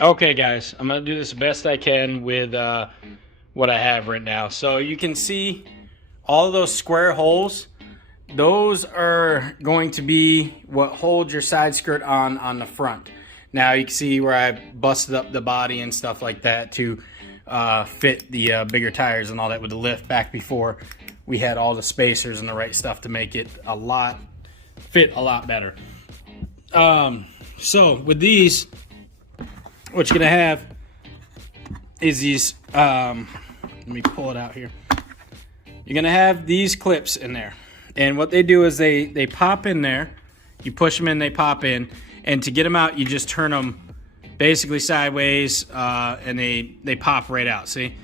Okay, guys, I'm gonna do this the best I can with what I have right now. So you can see all of those square holes. Those are going to be what holds your side skirt on the front. Now you can see where I busted up the body and stuff like that to fit the bigger tires and all that with the lift back before we had all the spacers and the right stuff to make it fit a lot better. So with these, what you're gonna have is these, let me pull it out here. You're gonna have these clips in there. And what they do is they pop in there. You push them in, they pop in. And to get them out, you just turn them basically sideways, and they pop right out, see?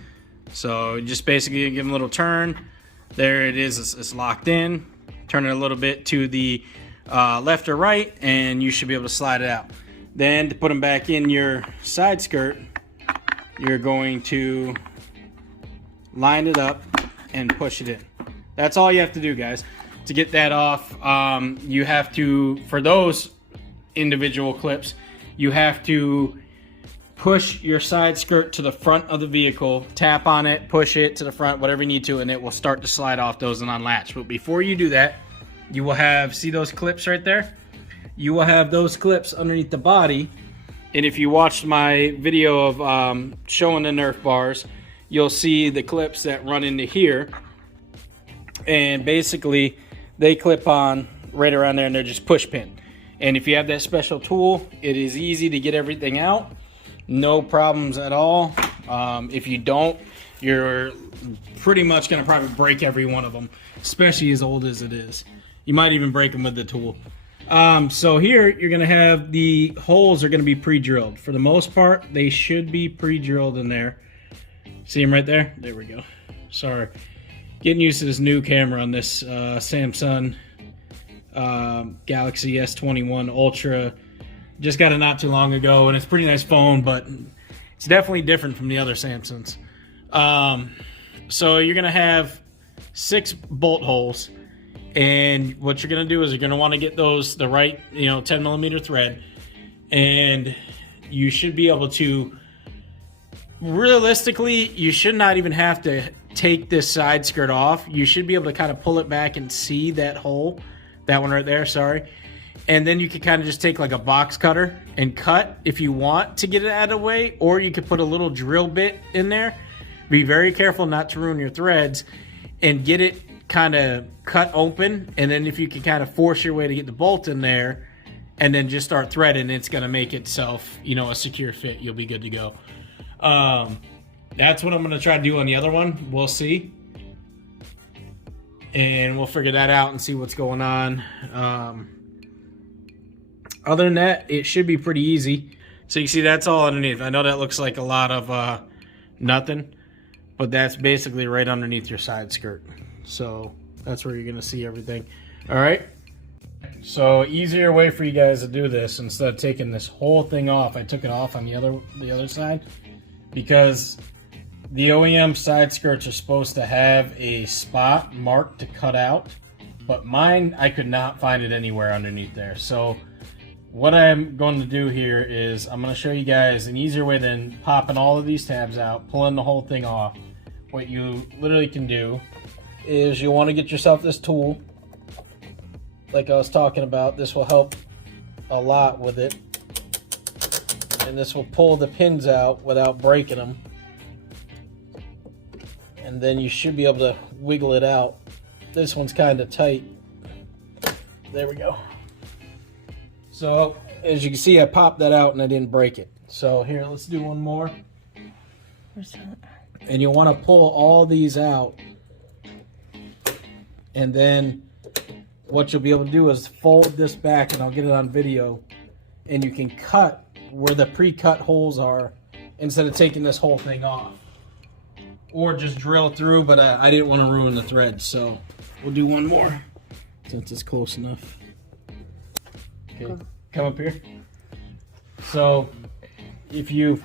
So just basically give them a little turn. There it is, it's locked in. Turn it a little bit to the left or right, and you should be able to slide it out. Then to put them back in your side skirt, you're going to line it up and push it in. That's all you have to do, guys. To get that off, you have to, for those individual clips, you have to push your side skirt to the front of the vehicle, tap on it, push it to the front, whatever you need to, and it will start to slide off those and unlatch. But before you do that, you will have, see those clips right there? You will have those clips underneath the body. And if you watched my video of showing the Nerf bars, you'll see the clips that run into here. And basically, they clip on right around there, and they're just push pin. And if you have that special tool, it is easy to get everything out. No problems at all. If you don't, you're pretty much going to probably break every one of them, especially as old as it is. You might even break them with the tool. So here, you're going to have the holes are going to be pre-drilled. For the most part, they should be pre-drilled in there. See them right there? There we go. Sorry. Getting used to this new camera on this Samsung Galaxy S21 Ultra. Just got it not too long ago, and it's a pretty nice phone, but it's definitely different from the other Samsungs. So you're going to have 6 bolt holes, and what you're going to do is you're going to want to get those the right 10 millimeter thread, and you should be able to, realistically, you should not even have to take this side skirt off. You should be able to kind of pull it back and see that hole, that one right there, sorry. And then you could kind of just take like a box cutter and cut if you want to get it out of the way, or you could put a little drill bit in there. Be very careful not to ruin your threads and get it kind of cut open. And then if you can kind of force your way to get the bolt in there and then just start threading, it's going to make itself, a secure fit. You'll be good to go. That's what I'm going to try to do on the other one. We'll see. And we'll figure that out and see what's going on. Other than that, it should be pretty easy. So you see that's all underneath. I know that looks like a lot of nothing, but that's basically right underneath your side skirt. So that's where you're going to see everything. All right. So easier way for you guys to do this, instead of taking this whole thing off, I took it off on the other side, because the OEM side skirts are supposed to have a spot marked to cut out, but mine, I could not find it anywhere underneath there. So what I'm going to do here is I'm going to show you guys an easier way than popping all of these tabs out, pulling the whole thing off. What you literally can do is you want to get yourself this tool, like I was talking about. This will help a lot with it. And this will pull the pins out without breaking them. And then you should be able to wiggle it out. This one's kind of tight. There we go. So as you can see, I popped that out and I didn't break it. So here, let's do one more. Where's that? And you'll want to pull all these out. And then what you'll be able to do is fold this back, and I'll get it on video. And you can cut where the pre-cut holes are instead of taking this whole thing off. Or just drill through, but I didn't want to ruin the thread, so we'll do one more since it's close enough. Okay, come up here. So if you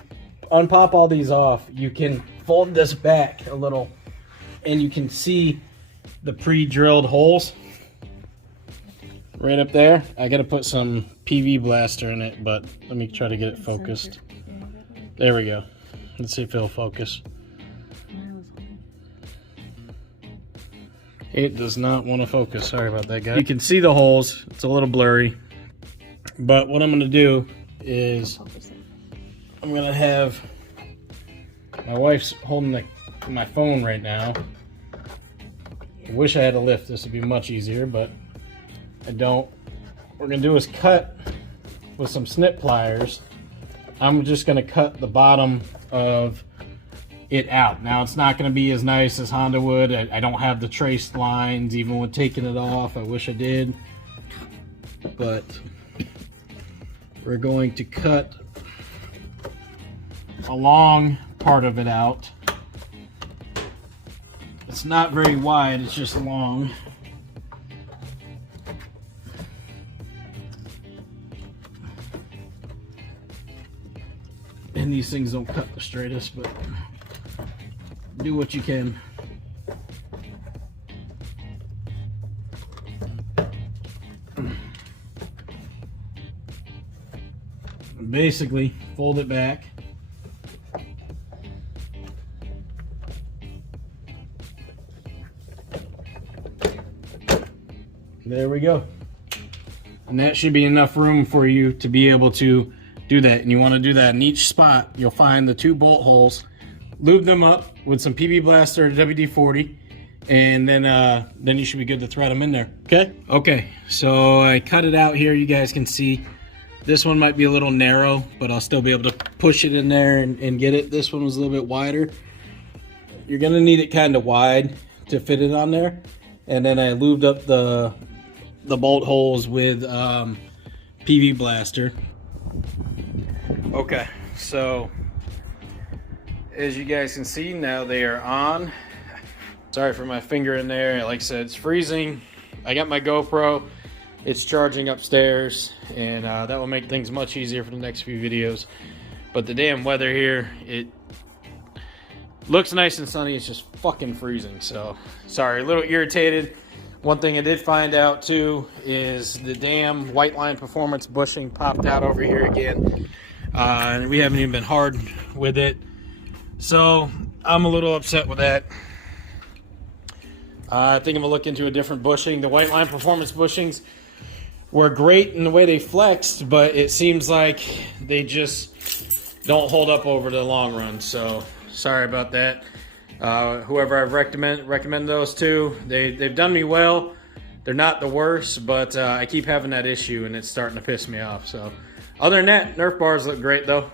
unpop all these off, you can fold this back a little, and you can see the pre-drilled holes right up there. I got to put some PV blaster in it, but let me try to get it focused. There we go. Let's see if it'll focus. It does not want to focus. Sorry about that, guys. You can see the holes. It's a little blurry. But what I'm going to do is I'm going to have my wife's holding my phone right now. I wish I had a lift. This would be much easier, but I don't. What we're going to do is cut with some snip pliers. I'm just going to cut the bottom of it out. Now, it's not going to be as nice as Honda would. I don't have the traced lines, even when taking it off. I wish I did. But we're going to cut a long part of it out. It's not very wide, it's just long. And these things don't cut the straightest, but do what you can. Basically, fold it back. There we go. And that should be enough room for you to be able to do that. And you want to do that in each spot. You'll find the 2 bolt holes. Lube them up with some PB Blaster or WD-40, and then you should be good to thread them in there. Okay, so I cut it out here. You guys can see this one might be a little narrow, but I'll still be able to push it in there and get it. This one was a little bit wider. You're gonna need it kind of wide to fit it on there. And then I lubed up the bolt holes with PV Blaster. Okay, so as you guys can see, now they are on. Sorry for my finger in there. Like I said, it's freezing. I got my GoPro. It's charging upstairs, and that will make things much easier for the next few videos. But the damn weather here, it looks nice and sunny. It's just fucking freezing. So sorry, a little irritated. One thing I did find out too is the damn white line performance bushing popped out over here again. And we haven't even been hard with it. So I'm a little upset with that. I think I'm gonna look into a different bushing. The white line performance bushings were great in the way they flexed, but it seems like they just don't hold up over the long run. So sorry about that. Whoever I recommend those to, they've done me well. They're not the worst, but I keep having that issue and it's starting to piss me off. So other than that, Nerf bars look great though.